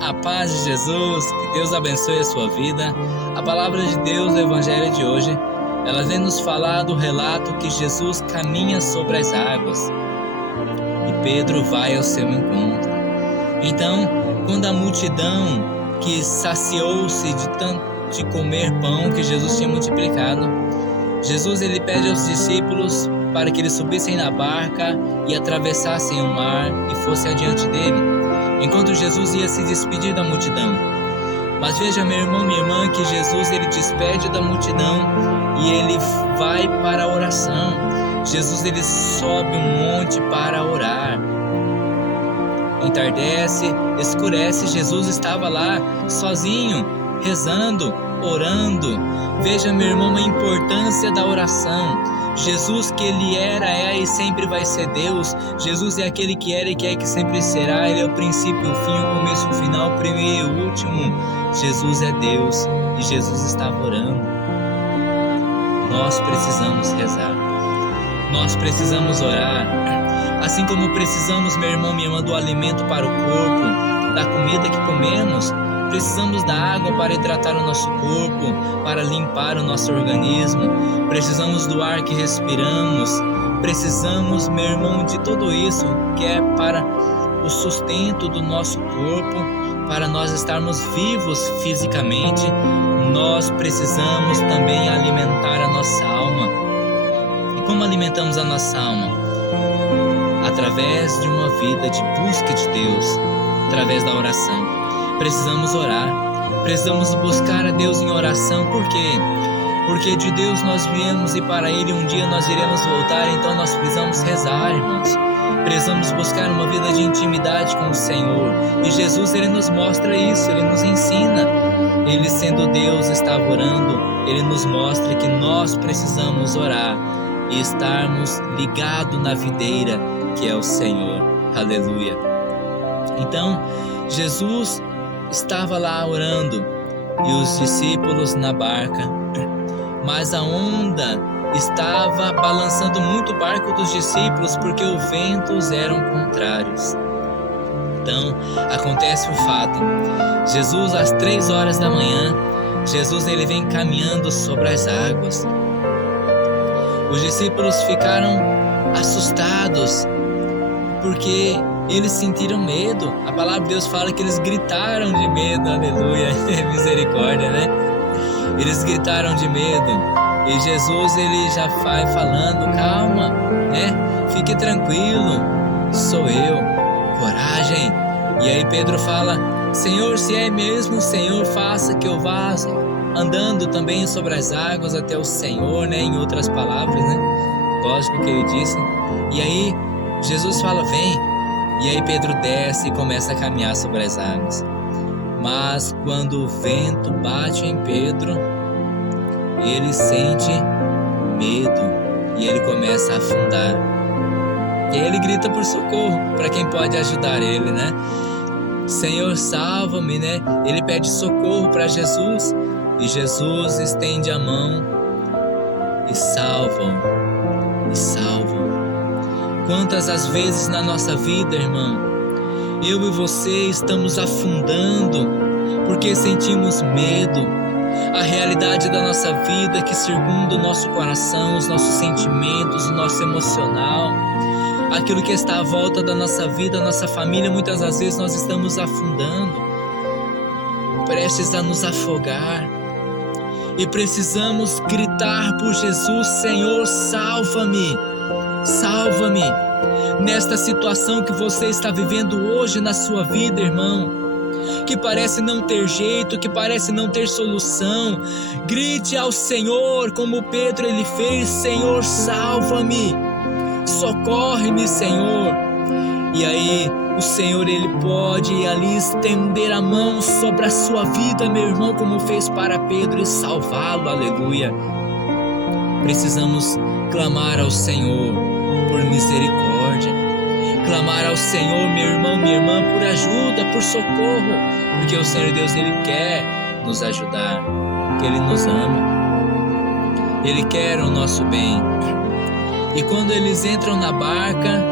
A paz de Jesus, que Deus abençoe a sua vida. A palavra de Deus, o Evangelho de hoje, ela vem nos falar do relato que Jesus caminha sobre as águas e Pedro vai ao seu encontro. Então, quando a multidão que saciou-se de comer pão que Jesus tinha multiplicado, Jesus ele pede aos discípulos para que eles subissem na barca e atravessassem o mar e fossem adiante dele, enquanto Jesus ia se despedir da multidão. Mas veja, meu irmão, minha irmã, que Jesus ele despede da multidão e ele vai para a oração. Jesus ele sobe um monte para orar. Entardece, escurece, Jesus estava lá sozinho, rezando, orando. Veja, meu irmão, a importância da oração. Jesus que ele era, é e sempre vai ser Deus. Jesus é aquele que era e que é que sempre será. Ele é o princípio, o fim, o começo, o final, o primeiro e o último. Jesus é Deus e Jesus estava orando. Nós precisamos rezar. Nós precisamos orar. Assim como precisamos, meu irmão, minha irmã, do alimento para o corpo, da comida que comemos, precisamos da água para hidratar o nosso corpo, para limpar o nosso organismo. Precisamos do ar que respiramos. Precisamos, meu irmão, de tudo isso que é para o sustento do nosso corpo, para nós estarmos vivos fisicamente. Nós precisamos também alimentar a nossa alma. E como alimentamos a nossa alma? Através de uma vida de busca de Deus, através da oração. Precisamos orar, precisamos buscar a Deus em oração. Por quê? Porque de Deus nós viemos e para Ele um dia nós iremos voltar. Então nós precisamos rezar, irmãos. Precisamos buscar uma vida de intimidade com o Senhor. E Jesus ele nos mostra isso, Ele nos ensina. Ele sendo Deus estava orando. Ele nos mostra que nós precisamos orar e estarmos ligados na videira que é o Senhor. Aleluia. Então Jesus estava lá orando e os discípulos na barca, mas a onda estava balançando muito o barco dos discípulos porque os ventos eram contrários. Então acontece o fato, Jesus às 3 horas da manhã, Jesus ele vem caminhando sobre as águas. Os discípulos ficaram assustados porque eles sentiram medo. A palavra de Deus fala que eles gritaram de medo. Aleluia, misericórdia, né? Eles gritaram de medo. E Jesus ele já vai falando, calma, né? Fique tranquilo, sou eu, coragem. E aí Pedro fala, Senhor, se é mesmo, Senhor, faça que eu vá andando também sobre as águas até o Senhor, né? Em outras palavras, né? Lógico que ele disse. E aí Jesus fala, vem. E aí Pedro desce e começa a caminhar sobre as águas. Mas quando o vento bate em Pedro, ele sente medo e ele começa a afundar. E aí ele grita por socorro para quem pode ajudar ele, né? Senhor, salva-me, né? Ele pede socorro para Jesus e Jesus estende a mão e salva-o, e salva-o. Quantas as vezes na nossa vida, irmão, eu e você estamos afundando porque sentimos medo. A realidade da nossa vida que circunda o nosso coração, os nossos sentimentos, o nosso emocional, aquilo que está à volta da nossa vida, a nossa família, muitas das vezes nós estamos afundando, prestes a nos afogar. E precisamos gritar por Jesus, Senhor, salva-me. Salva-me nesta situação que você está vivendo hoje na sua vida, irmão, que parece não ter jeito, que parece não ter solução. Grite ao Senhor como Pedro ele fez, Senhor, salva-me, socorre-me, Senhor. E aí o Senhor ele pode ali estender a mão sobre a sua vida, meu irmão, como fez para Pedro, e salvá-lo. Aleluia. Precisamos clamar ao Senhor por misericórdia, clamar ao Senhor, meu irmão, minha irmã, por ajuda, por socorro, porque o Senhor Deus ele quer nos ajudar, porque Ele nos ama, Ele quer o nosso bem. E quando eles entram na barca,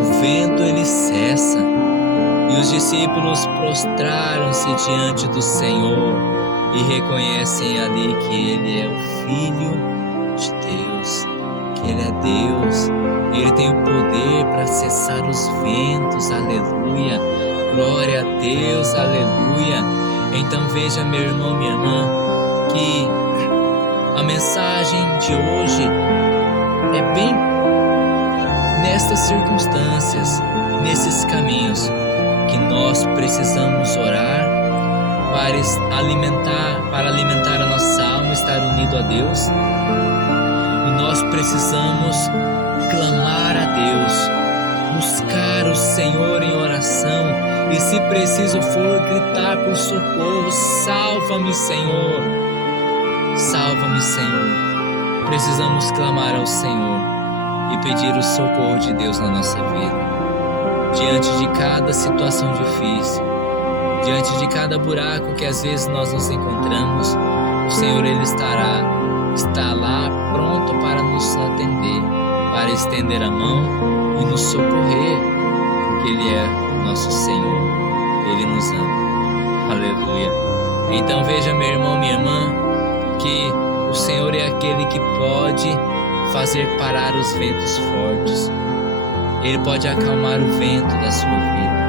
o vento ele cessa. E os discípulos prostraram-se diante do Senhor e reconhecem ali que Ele é o Filho de Deus, que Ele é Deus, Ele tem o poder para cessar os ventos, aleluia, glória a Deus, aleluia. Então veja, meu irmão, minha irmã, que a mensagem de hoje é bem nestas circunstâncias, nesses caminhos, que nós precisamos orar para alimentar a nossa alma, estar unido a Deus. E nós precisamos clamar a Deus, buscar o Senhor em oração, e se preciso for gritar por socorro: salva-me, Senhor, salva-me, Senhor. Precisamos clamar ao Senhor e pedir o socorro de Deus na nossa vida. Diante de cada situação difícil, diante de cada buraco que às vezes nós nos encontramos, o Senhor, Ele está lá pronto para nos atender, para estender a mão e nos socorrer, porque Ele é nosso Senhor, Ele nos ama, aleluia. Então veja, meu irmão, minha irmã, que o Senhor é aquele que pode fazer parar os ventos fortes. Ele pode acalmar o vento da sua vida.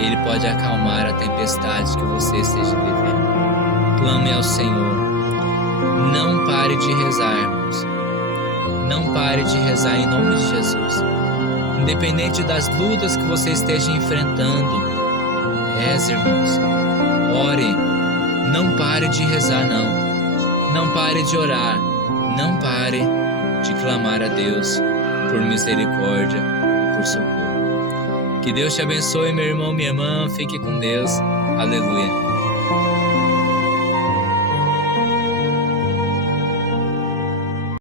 Ele pode acalmar a tempestade que você esteja vivendo. Clame ao Senhor. Não pare de rezar, irmãos. Não pare de rezar em nome de Jesus. Independente das lutas que você esteja enfrentando, reze, irmãos. Ore. Não pare de rezar, não. Não pare de orar. Não pare de clamar a Deus por misericórdia e por socorro. Que Deus te abençoe, meu irmão, minha irmã. Fique com Deus. Aleluia.